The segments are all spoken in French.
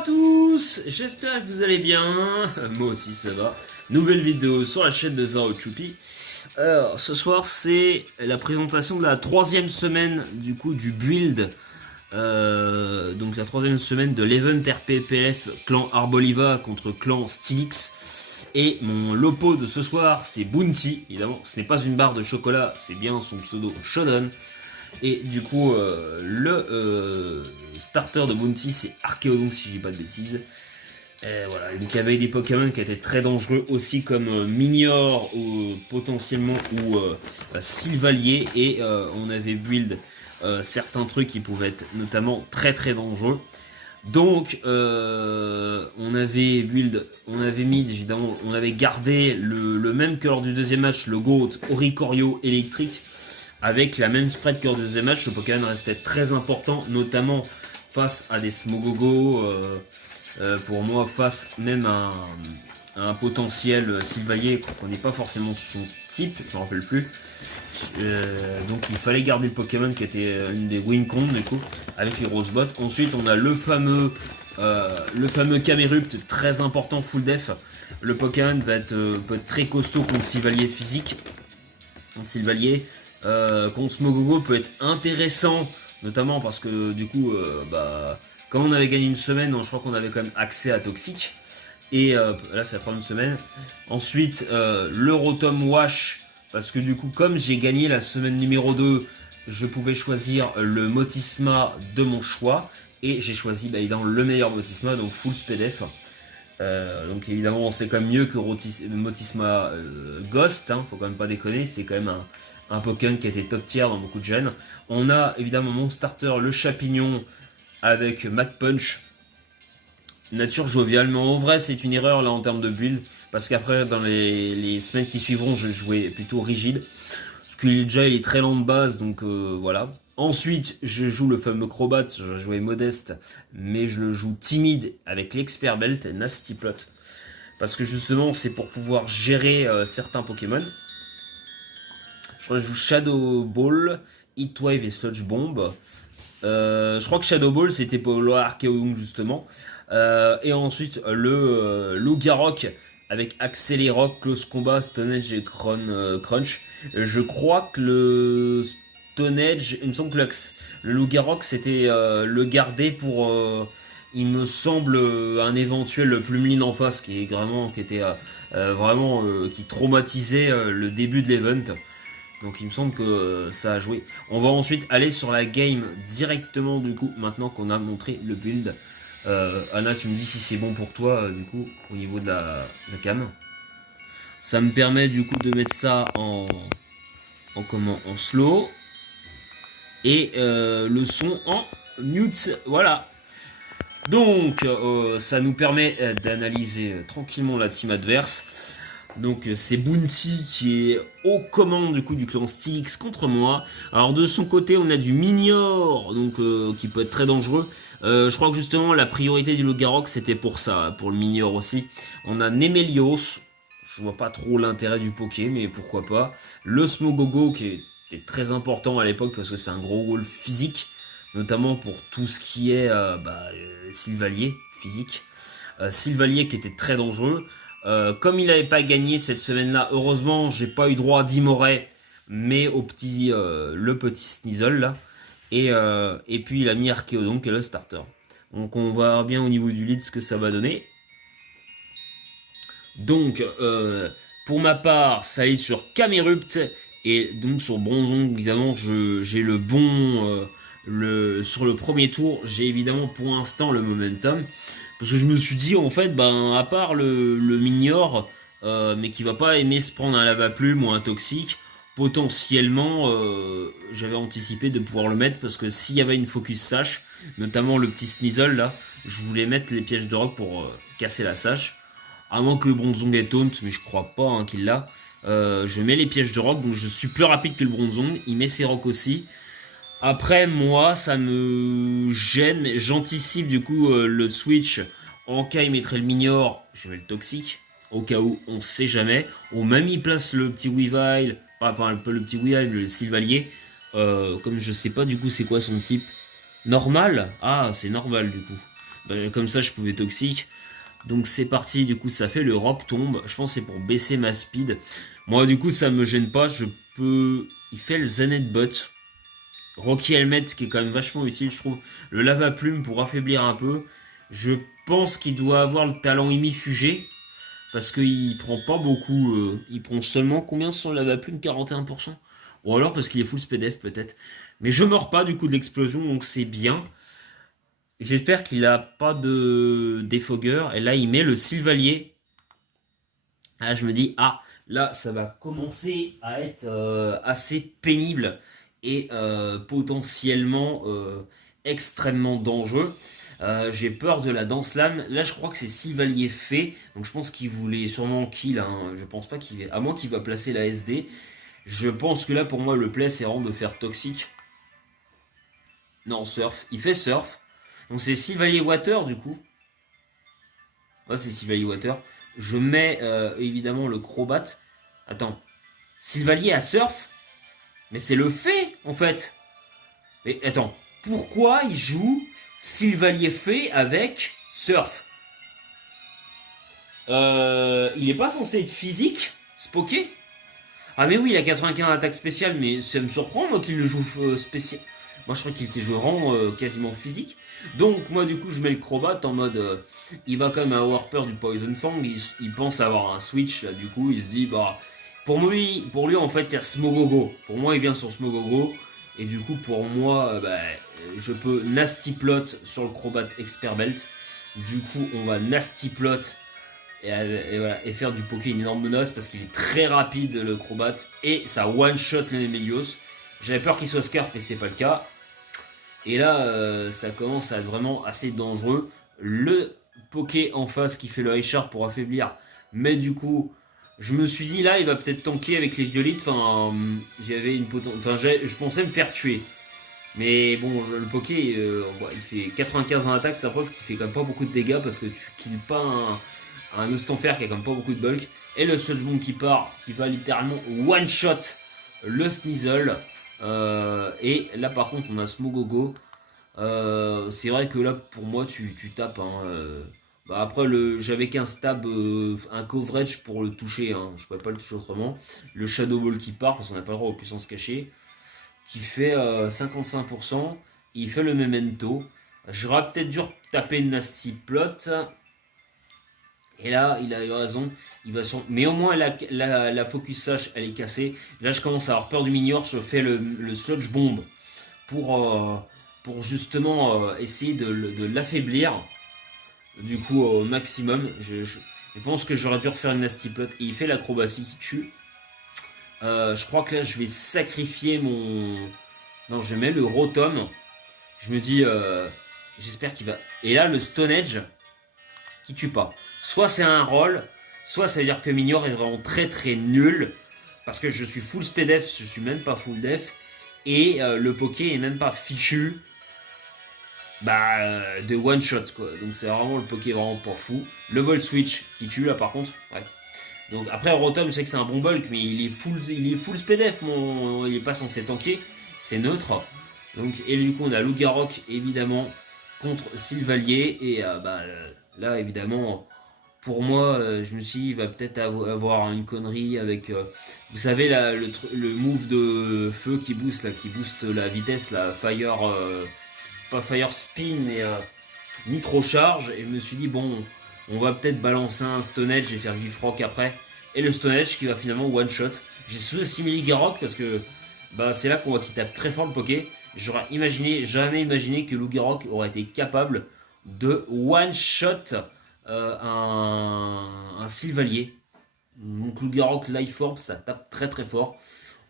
à tous, j'espère que vous allez bien, moi aussi ça va. Nouvelle vidéo sur la chaîne de Zaro Choupi. Alors ce soir c'est la présentation de la troisième semaine du coup du build. Donc la troisième semaine de l'event RPPF clan Arboliva contre clan Stylix. Et mon lopo de ce soir c'est Bounty, évidemment ce n'est pas une barre de chocolat, c'est bien son pseudo Shodan. Et du coup, le starter de Bounty, c'est Archaeodon, si je dis pas de bêtises. Voilà, donc il y avait des Pokémon qui étaient très dangereux aussi, comme Minior, ou potentiellement, ou Sylvalier. Et on avait build certains trucs qui pouvaient être notamment très très dangereux. Donc, on avait build, on avait mis évidemment, on avait gardé le même que lors du deuxième match, le GOAT Oricorio électrique. Avec la même spread que lors du deuxième match, le Pokémon restait très important, notamment face à des Smogogo, pour moi, face même à un potentiel Sylvalier qu'on connaît pas forcément son type, je me rappelle plus. Donc il fallait garder le Pokémon qui était une des Wincon du coup, avec les Rosebot. Ensuite on a le fameux Camerupt, très important, full def. Le Pokémon peut être très costaud contre Sylvalier physique. Sylvalier contre Smogogo peut être intéressant, notamment parce que du coup, comme on avait gagné une semaine, je crois qu'on avait quand même accès à Toxic. Et là, c'est la troisième semaine. Ensuite, le Rotom Wash, parce que du coup, comme j'ai gagné la semaine numéro 2, je pouvais choisir le Motisma de mon choix. Et j'ai choisi évidemment le meilleur Motisma, donc Full SPDF. Donc évidemment c'est quand même mieux que Motisma Ghost, faut quand même pas déconner, c'est quand même un Pokémon qui a été top tier dans beaucoup de gènes. On a évidemment mon starter, le Chapignon, avec Mac Punch, nature joviale, mais en vrai c'est une erreur là en termes de build, parce qu'après dans les semaines qui suivront je jouais plutôt rigide, parce qu'il est très lent de base, donc voilà. Ensuite, je joue le fameux Crobat, je jouais modeste, mais je le joue timide avec l'Expert Belt et Nasty Plot. Parce que justement, c'est pour pouvoir gérer certains Pokémon. Je joue Shadow Ball, Heatwave et Sludge Bomb. Je crois que Shadow Ball, c'était pour le Archaeodon justement. Et ensuite, le Lougarok avec Accélérock, Close Combat, Stone Edge et Crunch. Je crois que le Stone Edge, il me semble que le Lougarok c'était le garder pour, il me semble, un éventuel Plumeline en face qui était vraiment qui traumatisait le début de l'event. Donc il me semble que ça a joué. On va ensuite aller sur la game directement du coup, maintenant qu'on a montré le build. Anna, tu me dis si c'est bon pour toi du coup au niveau de la cam. Ça me permet du coup de mettre ça en slow. Et le son en mute, voilà. Donc ça nous permet d'analyser tranquillement la team adverse. Donc c'est Bounty qui est aux commandes du coup du clan Stylix contre moi. Alors de son côté on a du Minior, donc qui peut être très dangereux. Je crois que justement la priorité du Lougarok c'était pour ça, pour le Minior aussi. On a Nemelios, je vois pas trop l'intérêt du Poké, mais pourquoi pas. Le Smogogo qui était très important à l'époque parce que c'est un gros rôle physique, notamment pour tout ce qui est Sylvalier physique. Sylvalier qui était très dangereux. Comme il n'avait pas gagné cette semaine-là, heureusement, j'ai pas eu droit à Dimoray, mais le petit Sneasel là. Et puis il a mis Archaeodon qui est le starter. Donc on va voir bien au niveau du lead ce que ça va donner. Donc pour ma part, ça est sur Camerupt et donc sur Bronzong, évidemment, j'ai le bon sur le premier tour, j'ai évidemment pour l'instant le momentum. Parce que je me suis dit, en fait, à part le Minior, mais qui va pas aimer se prendre un lava-plume ou un toxique, potentiellement, j'avais anticipé de pouvoir le mettre, parce que s'il y avait une focus sache, notamment le petit Sneasel, là, je voulais mettre les pièges de rock pour casser la sache. À moins que le Bronzong ait taunt, mais je crois pas qu'il l'a. Je mets les pièges de rock, donc je suis plus rapide que le Bronzong, il met ses rocks aussi. Après, moi, ça me gêne, mais j'anticipe du coup le switch. En cas il mettrait le Minior, je vais le Toxique. Au cas où, on sait jamais. Ou même il place le petit Weavile, pas un peu le petit Weavile, le Sylvalier. Comme je sais pas du coup c'est quoi son type. Normal? Ah, c'est normal du coup. Comme ça, je pouvais toxique. Donc c'est parti, du coup ça fait le rock tombe. Je pense que c'est pour baisser ma speed. Moi du coup ça me gêne pas. Je peux... Il fait le Zanet Bot. Rocky Helmet qui est quand même vachement utile je trouve. Le Lava Plume pour affaiblir un peu. Je pense qu'il doit avoir le talent imifugé. Parce qu'il prend pas beaucoup. Il prend seulement combien sur le Lava Plume? 41%. Ou alors parce qu'il est full SPDF peut-être. Mais je meurs pas du coup de l'explosion donc c'est bien. J'espère qu'il a pas de défogueur. Et là, il met le Sylvalier. Ah, je me dis, ah, là, ça va commencer à être assez pénible et potentiellement extrêmement dangereux. J'ai peur de la danse lame. Là, je crois que c'est Sylvalier fait. Donc, je pense qu'il voulait sûrement kill. Hein. Je pense pas qu'il va. À moins qu'il va placer la SD. Je pense que là, pour moi, le play, c'est vraiment de faire toxique. Non, surf. Il fait surf. Donc c'est Sylvalier Water du coup. Ouais, c'est Sylvalier Water. Je mets évidemment le Crobat. Attends. Sylvalier à surf? Mais c'est le fait en fait. Mais attends. Pourquoi il joue Sylvalier fait avec surf? Il est pas censé être physique, Spoké? Ah mais oui, il a 95 attaque spéciale, mais ça me surprend moi qu'il le joue spécial. Moi je crois qu'il était joueur quasiment physique. Donc moi du coup je mets le Crobat en mode il va quand même avoir peur du Poison Fang, il pense avoir un switch là du coup, il se dit bah pour lui en fait il y a Smogogo. Pour moi il vient sur Smogogo et du coup pour moi je peux Nasty Plot sur le Crobat Expert Belt. Du coup on va Nasty Plot voilà, et faire du poké une énorme menace parce qu'il est très rapide le Crobat et ça one shot les Nemelios. J'avais peur qu'il soit Scarf et c'est pas le cas. Et là, ça commence à être vraiment assez dangereux. Le Poké en face qui fait le high sharp pour affaiblir. Mais du coup, je me suis dit là, il va peut-être tanker avec les violites. Enfin, j'avais une enfin, je pensais me faire tuer. Mais bon, le Poké, il fait 95 en attaque. Ça preuve qu'il fait quand même pas beaucoup de dégâts parce que tu kills pas un Ostanfer qui a quand même pas beaucoup de bulk. Et le Sludge Bomb qui part, qui va littéralement one shot le Sneasel. Et là par contre on a Smogogo. C'est vrai que là pour moi tu tapes. Hein, après j'avais qu'un stab, un coverage pour le toucher. Hein, je pouvais pas le toucher autrement. Le Shadow Ball qui part parce qu'on n'a pas le droit aux puissances cachées. Qui fait 55%. Il fait le memento. J'aurais peut-être dû taper Nasty Plot. Et là, il a eu raison. Il va sur... Mais au moins, la focus sash, elle est cassée. Là, je commence à avoir peur du Minior. Je fais le Sludge Bomb pour justement essayer de l'affaiblir. Du coup, au maximum. Je pense que j'aurais dû refaire une Nasty Plot. Et il fait l'acrobatie qui tue. Je crois que là, je vais sacrifier mon... Non, je mets le Rotom. Je me dis... J'espère qu'il va... Et là, le Stone Edge qui tue pas. Soit c'est un roll, soit ça veut dire que Minior est vraiment très très nul. Parce que je suis full SPDF, je suis même pas full def. Et le Poké est même pas fichu de one shot quoi. Donc c'est vraiment le Poké vraiment pas fou. Le Volt Switch qui tue là par contre. Ouais. Donc après Rotom je sais que c'est un bon bulk mais il est full SPDF, il est pas censé tanker. C'est neutre. Donc, et du coup on a Lugarok évidemment contre Sylvalier. Et là évidemment... Pour moi, je me suis dit, il va peut-être avoir une connerie avec... vous savez, là, le move de feu qui booste la vitesse, la Fire... pas Fire Spin, mais Nitro Charge. Et je me suis dit, bon, on va peut-être balancer un Stone Edge et faire Gifrock après. Et le Stone Edge qui va finalement one-shot. J'ai sous-estimé Lugarok parce que c'est là qu'on voit qu'il tape très fort le Poké. J'aurais jamais imaginé que Lugarok aurait été capable de one-shot... un Sylvalier. Donc Lugarok Life Orb, ça tape très très fort.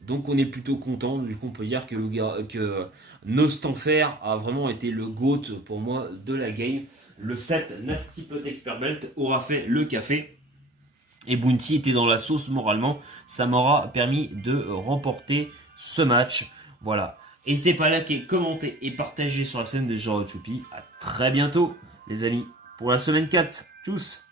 Donc on est plutôt content. Du coup on peut dire que Nostanfer a vraiment été le GOAT pour moi de la game. Le set Nasty Plot Expert Belt aura fait le café. Et Bounty était dans la sauce moralement. Ça m'aura permis de remporter ce match. Voilà. N'hésitez pas à liker, commenter et partager sur la chaîne de Zero Choupi. A très bientôt les amis. Pour la semaine 4. Tchuss.